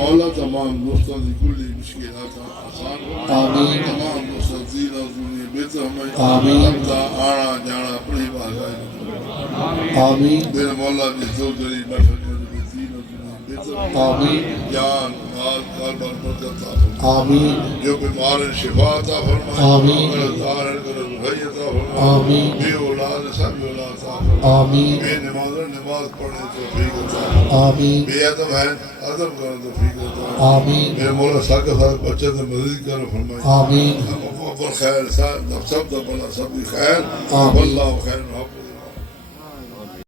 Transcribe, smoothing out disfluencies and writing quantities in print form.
मौला तमाम दोस्तों की कुल मुश्किलात आसान आमीन तमाम दोस्तों जीना जुनी बेहतर हमें आमीन आना जाना अपनी बारगाह आमीन मेरे मौला की जोजरी नफर जीना जुनी बेहतर आमीन जान माल कारबार बरकत आमीन जो बीमार है शिफा अता फरमाए आमीन ज़ार कर रुहैया अता फरमाए आमीन बे औलाद सब औलाद अता आमीन बे नमाज पढ़ने तौफीक अता आमीन बे अदब है अदब कर तौफीक अता आमीन मेरे मौला साका साथ बच्चे से मदद कर फरमाए आमीन अव्वल खैर सब दा बला सब खैर अल्लाह खैर